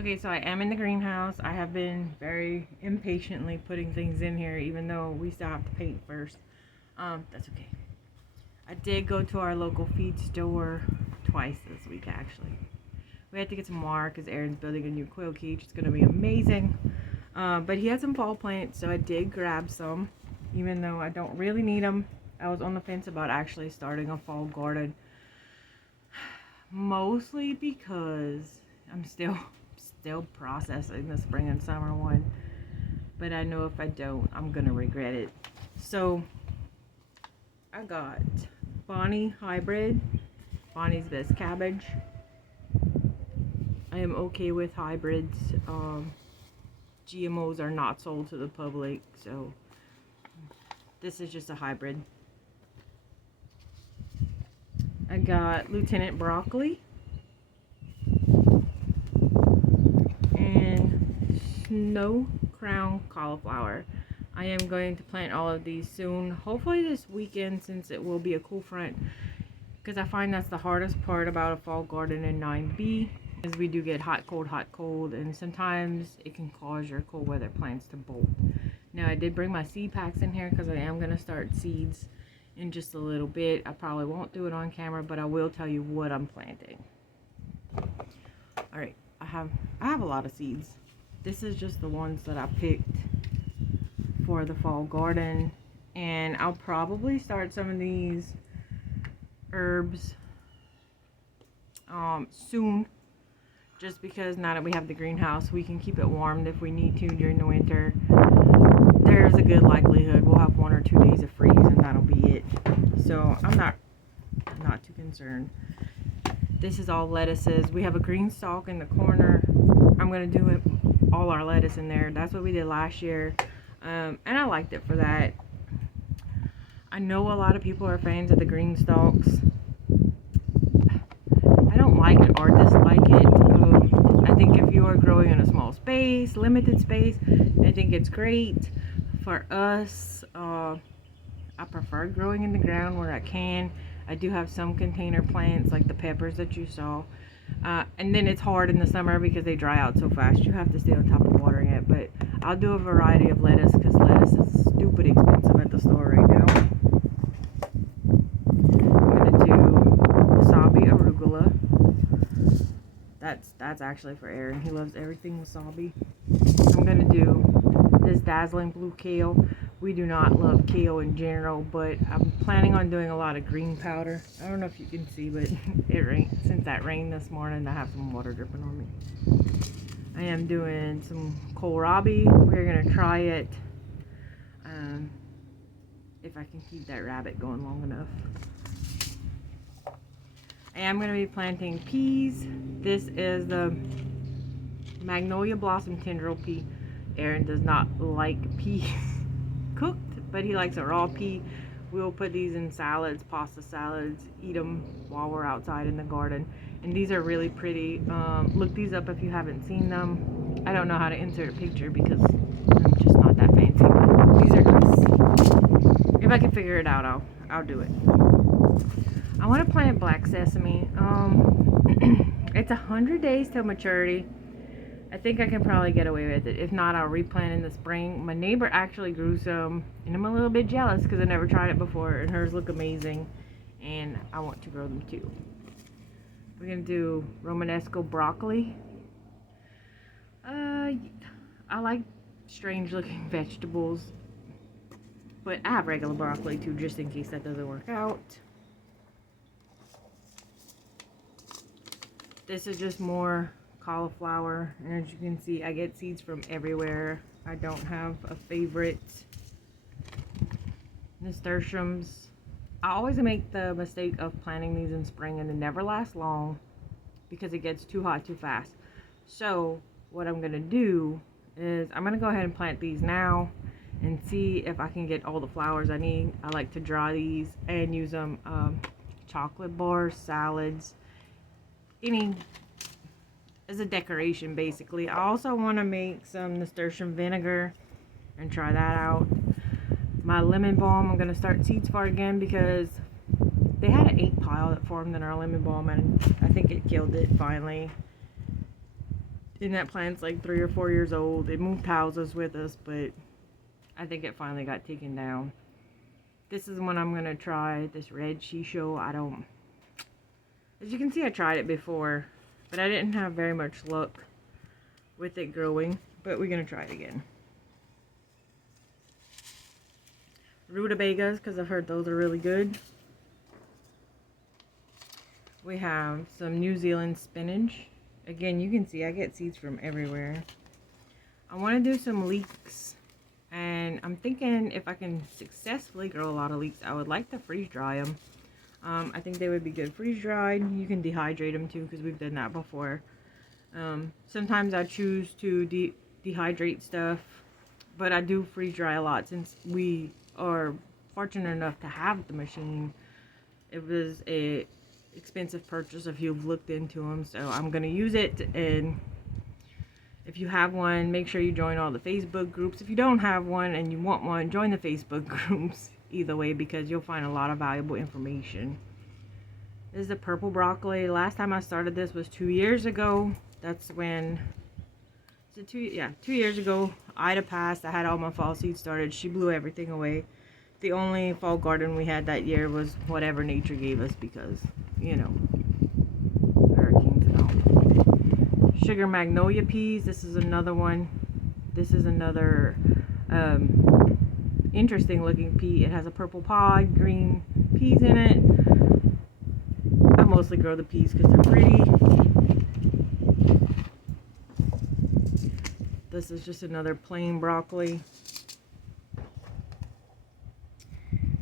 Okay, so I am in the greenhouse. I have been very impatiently putting things in here, even though we still have to paint first. That's okay. I did go to our local feed store twice this week, actually. We had to get some more because Aaron's building a new quail cage. It's going to be amazing. But he had some fall plants, so I did grab some, even though I don't really need them. I was on the fence about actually starting a fall garden, mostly because I'm still processing the spring and summer one. But I know if I don't, I'm gonna regret it. So I got Bonnie hybrid, Bonnie's best cabbage. I am okay with hybrids. GMOs are not sold to the public, so this is just a hybrid. I got Lieutenant broccoli and snow crown cauliflower. I am going to plant all of these soon, hopefully this weekend, since it will be a cool front, because I find that's the hardest part about a fall garden in 9B, is we do get hot cold, and sometimes it can cause your cold weather plants to bolt. Now I did bring my seed packs in here because I am going to start seeds in just a little bit. I probably won't do it on camera, but I will tell you what I'm planting. Alright, I have a lot of seeds. This is just the ones that I picked for the fall garden, and I'll probably start some of these herbs soon, just because now that we have the greenhouse, we can keep it warmed if we need to during the winter. There's a good likelihood we'll have 1 or 2 days of freeze, and that'll be it. So I'm not too concerned. This is all lettuces. We have a green stalk in the corner. I'm gonna do it, all our lettuce in there. That's what we did last year, and I liked it for that. I know a lot of people are fans of the green stalks. I don't like it or dislike it. I think if you are growing in a small space, limited space, I think it's great. For us, I prefer growing in the ground where I can. I do have some container plants like the peppers that you saw. And then it's hard in the summer because they dry out so fast. You have to stay on top of watering it. But I'll do a variety of lettuce because lettuce is stupid expensive at the store right now. I'm going to do wasabi arugula. That's actually for Aaron. He loves everything wasabi. I'm going to do this dazzling blue kale. We do not love kale in general, but I'm planning on doing a lot of green powder. I don't know if you can see, but it rained. Since that rain this morning, I have some water dripping on me. I am doing some kohlrabi. We're going to try it. If I can keep that rabbit going long enough. I am going to be planting peas. This is the magnolia blossom tendril pea. Aaron does not like peas cooked, but he likes a raw pea. We will put these in salads, pasta salads, eat them while we're outside in the garden. And these are really pretty. Look these up if you haven't seen them. I don't know how to insert a picture because I'm just not that fancy. But these are nice. If I can figure it out, I'll do it. I want to plant black sesame. It's 100 days till maturity. I think I can probably get away with it. If not, I'll replant in the spring. My neighbor actually grew some, and I'm a little bit jealous because I never tried it before, and hers look amazing, and I want to grow them too. We're going to do Romanesco broccoli. I like strange looking vegetables, but I have regular broccoli too, just in case that doesn't work out. This is just more cauliflower, and as you can see, I get seeds from everywhere. I don't have a favorite. Nasturtiums. I always make the mistake of planting these in spring and they never last long because it gets too hot too fast. So what I'm gonna do is I'm gonna go ahead and plant these now and see if I can get all the flowers I need. I like to dry these and use them chocolate bars, salads, any as a decoration basically. I also want to make some nasturtium vinegar and try that out. My lemon balm I'm going to start seeds for again because they had an 8 pile that formed in our lemon balm and I think it killed it finally. And that plant's like 3 or 4 years old. It moved houses with us, but I think it finally got taken down. This is one I'm gonna try, this red shisho. As you can see, I tried it before, but I didn't have very much luck with it growing, but we're gonna try it again. Rutabagas, because I've heard those are really good. We have some New Zealand spinach. Again, you can see I get seeds from everywhere. I want to do some leeks, and I'm thinking if I can successfully grow a lot of leeks, I would like to freeze dry them. I think they would be good freeze dried. You can dehydrate them too, because we've done that before. Sometimes I choose to dehydrate stuff, but I do freeze dry a lot since we are fortunate enough to have the machine. It was a expensive purchase if you've looked into them, so I'm gonna use it. And if you have one, make sure you join all the Facebook groups. If you don't have one and you want one, join the Facebook groups either way, because you'll find a lot of valuable information. This is the purple broccoli. Last time I started this was 2 years ago. That's when, is it 2 years ago. Ida passed. I had all my fall seeds started. She blew everything away. The only fall garden we had that year was whatever nature gave us, because, you know, hurricanes and all. Sugar magnolia peas. This is another one. This is another interesting looking pea. It has a purple pod, green peas in it. I mostly grow the peas because they're pretty. This is just another plain broccoli.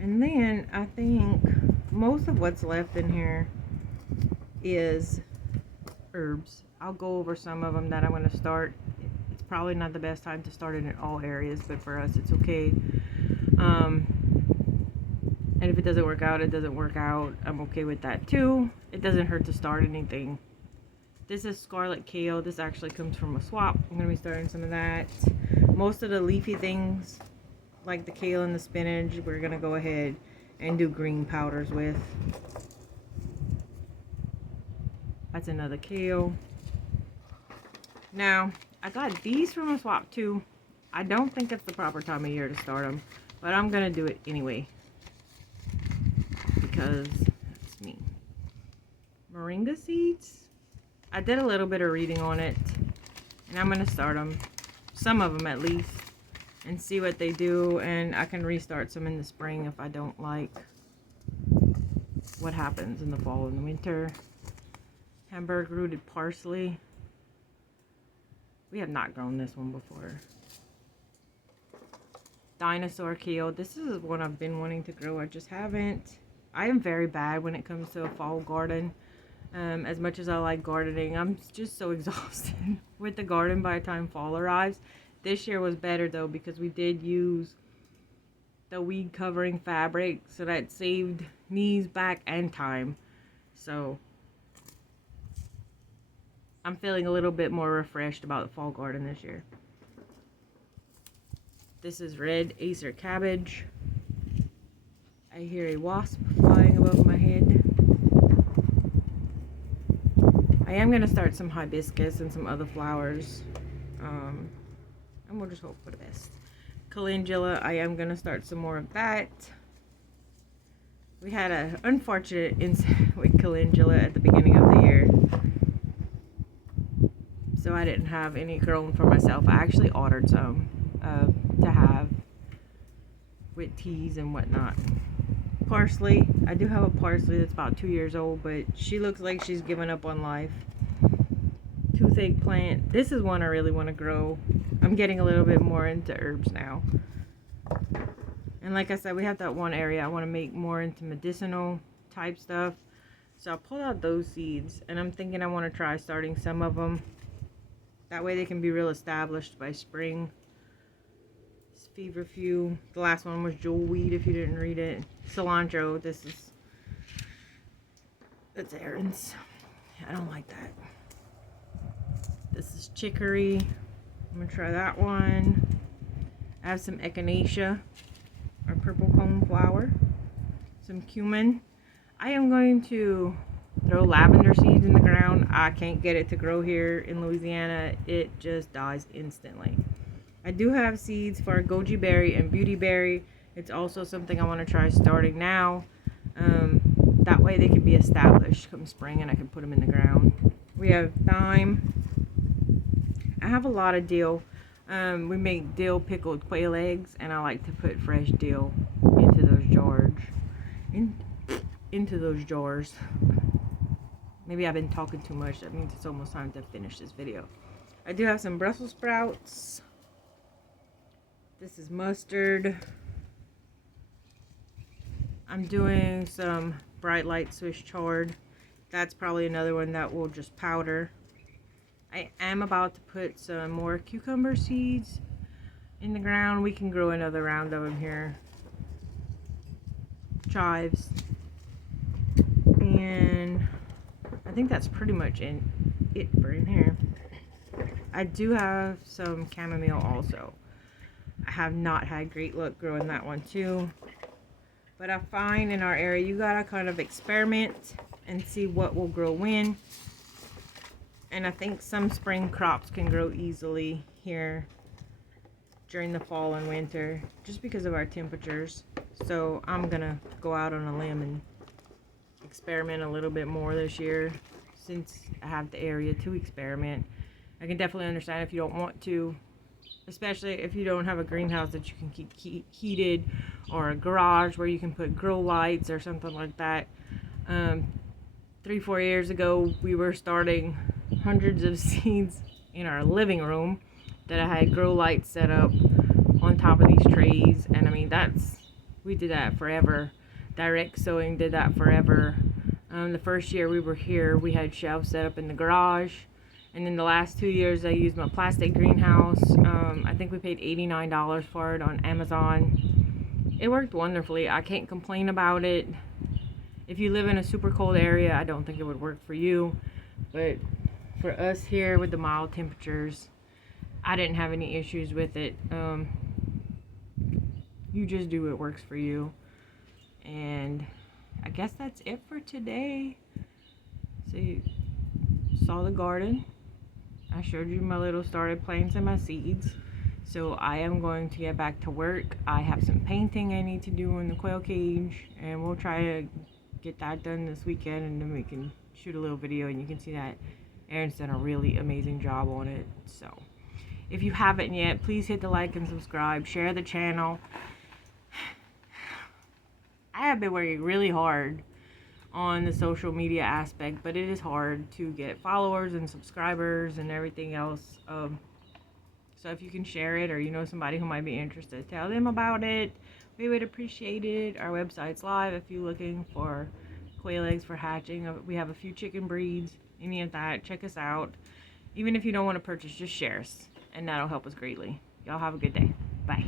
And then I think most of what's left in here is herbs. I'll go over some of them that I'm going to start. It's probably not the best time to start it in all areas, but for us it's okay. And if it doesn't work out, it doesn't work out. I'm okay with that too. It doesn't hurt to start anything. This is scarlet kale. This actually comes from a swap. I'm going to be starting some of that. Most of the leafy things, like the kale and the spinach, we're going to go ahead and do green powders with. That's another kale. Now, I got these from a swap too. I don't think it's the proper time of year to start them, but I'm going to do it anyway, because that's me. Moringa seeds. I did a little bit of reading on it, and I'm going to start them, some of them at least, and see what they do. And I can restart some in the spring if I don't like what happens in the fall and the winter. Hamburg rooted parsley. We have not grown this one before. Dinosaur kale. This is one I've been wanting to grow. I just haven't. I am very bad when it comes to a fall garden. As much as I like gardening, I'm just so exhausted with the garden by the time fall arrives. This year was better though, because we did use the weed covering fabric, so that saved knees, back, and time. So I'm feeling a little bit more refreshed about the fall garden this year. This is red Acer cabbage. I hear a wasp flying above my head. I am going to start some hibiscus and some other flowers. And we'll just hope for the best. Calendula, I am going to start some more of that. We had an unfortunate incident with calendula at the beginning of the year, so I didn't have any grown for myself. I actually ordered some to have with teas and whatnot. Parsley. I do have a parsley that's about 2 years old, but she looks like she's given up on life. Toothache plant. This is one I really want to grow. I'm getting a little bit more into herbs now. And like I said, we have that one area I want to make more into medicinal type stuff. So I'll pull out those seeds, and I'm thinking I want to try starting some of them. That way they can be real established by spring. Feverfew. The last one was jewelweed, if you didn't read it. Cilantro. That's Aaron's. I don't like that. This is chicory. I'm gonna try that one. I have some echinacea, or purple cone flower. Some cumin. I am going to throw grow lavender seeds in the ground. I can't get it to grow here in Louisiana. It just dies instantly. I do have seeds for goji berry and beauty berry. It's also something I want to try starting now. That way they can be established come spring and I can put them in the ground. We have thyme. I have a lot of dill. We make dill pickled quail eggs, and I like to put fresh dill into those jars. Into those jars. Maybe I've been talking too much. That means it's almost time to finish this video. I do have some Brussels sprouts. This is mustard. I'm doing some Bright Light Swiss chard. That's probably another one that will just powder. I am about to put some more cucumber seeds in the ground. We can grow another round of them here. Chives. And I think that's pretty much it for in here. I do have some chamomile also. I have not had great luck growing that one too. But I find in our area you gotta kind of experiment and see what will grow when. And I think some spring crops can grow easily here during the fall and winter just because of our temperatures. So I'm gonna go out on a limb and experiment a little bit more this year since I have the area to experiment. I can definitely understand if you don't want to, especially if you don't have a greenhouse that you can keep heated, or a garage where you can put grow lights or something like that. 3-4 years ago we were starting hundreds of seeds in our living room that I had grow lights set up on top of these trays, and I mean we did that forever. Direct sowing did that forever. The first year we were here we had shelves set up in the garage, and in the last 2 years I used my plastic greenhouse. I think we paid $89 for it on Amazon. It worked wonderfully. I can't complain about it. If you live in a super cold area, I don't think it would work for you, but for us here with the mild temperatures, I didn't have any issues with it. You just do what works for you. And I guess that's it for today. So you saw the garden. I showed you my little started plants and my seeds. So I am going to get back to work. I have some painting I need to do in the quail cage, and we'll try to get that done this weekend, and then we can shoot a little video and you can see that Aaron's done a really amazing job on it. So if you haven't yet, please hit the like and subscribe, share the channel. I have been working really hard on the social media aspect, but it is hard to get followers and subscribers and everything else. So if you can share it, or you know somebody who might be interested, tell them about it. We would appreciate it. Our website's live if you're looking for quail eggs for hatching. We have a few chicken breeds, any of that. Check us out. Even if you don't want to purchase, just share us, and that'll help us greatly. Y'all have a good day. Bye.